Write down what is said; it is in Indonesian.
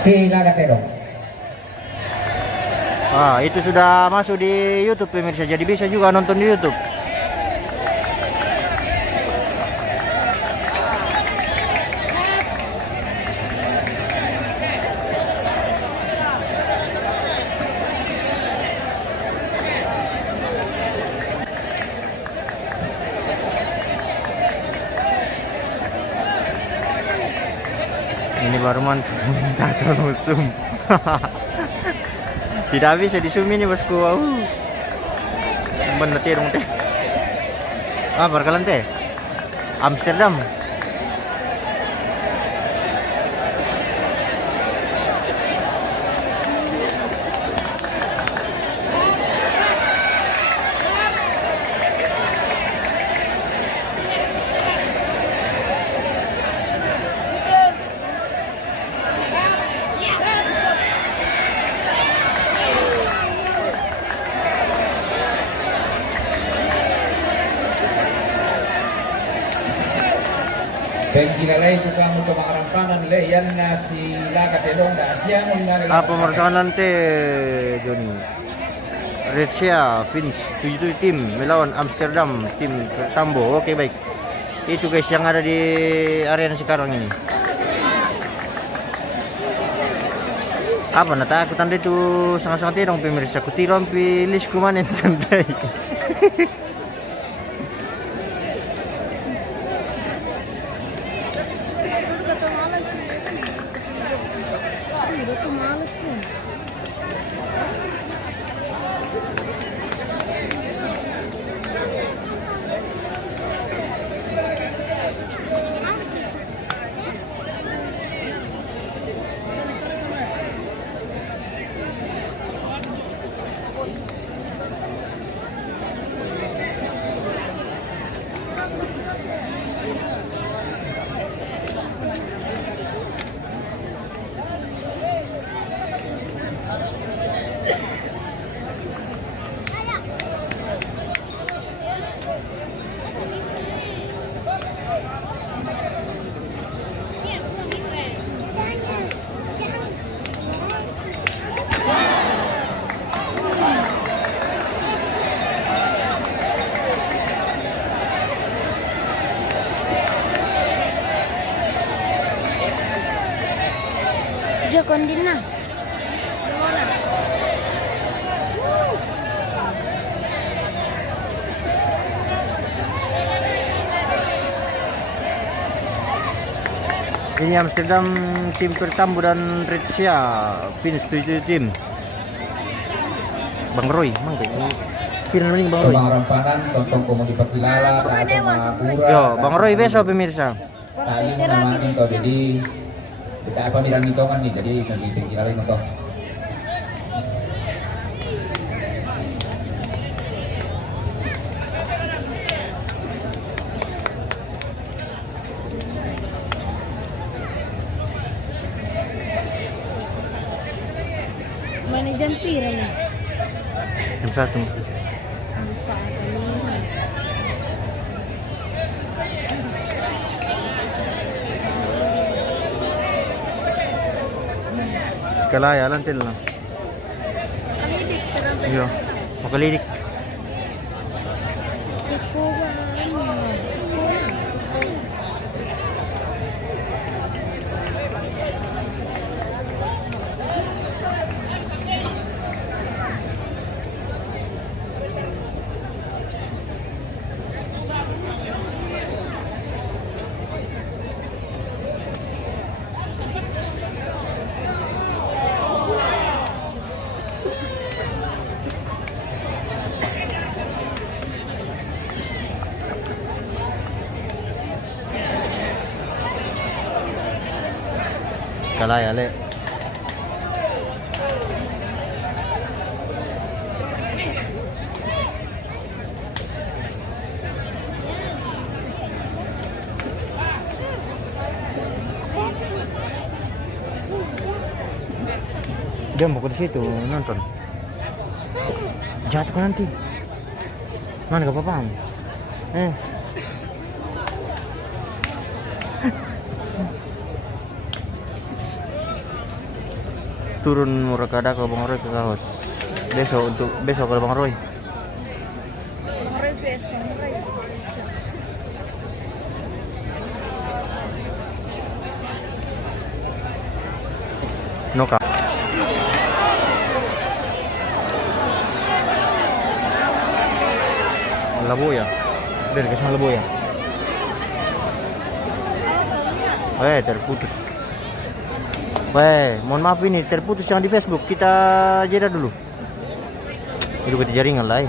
si Lagatero. Itu sudah masuk di YouTube pemirsa, jadi bisa juga nonton di YouTube. Ini baru mantap zoom. Tidak bisa di zoom ini bosku. Bener dong teh. Barkalan teh. Amsterdam. Pengkinalay tukang untuk makarampangan le yan na si Lagatelong da siya mo nga nila. Pemersahan nanti Joni. Recia finish 7 tim melawan Amsterdam tim Tambo. Oke baik. Itu guys yang ada di arena sekarang ini. Natakutan itu sangat-sangat tirong pemirsa. Kutirong pilis kumanin sandai. Jokondina. Ini Amsterdam tim Pertambo dan Recia finish 7 tim. Bang Roy, mang ini final ini Bang Roy. Pengarampanan tontong komuni perkilala atau mapura. Yo, Bang Roy besok pemirsa. Kali namanin to jadi kita apa mirang hitungan nih jadi nanti pengkilalay mo to. Mana jam pira nih? Jam 1. Kalaya lang lang. Kalidik terang. Iya, makalidik. Kalaya le. Dia mau ke situ nonton. Jatuh nanti. Mana gak apa-apa. turun Murakada ke Bang Roy ke Kaos. Besok kalau Bang Roy. Bang Roy besok. Noka. Labuya. Dari ke sana Labuya. Terputus. Mohon maaf ini terputus yang di Facebook. Kita jeda dulu. Itu ke jaringan lah.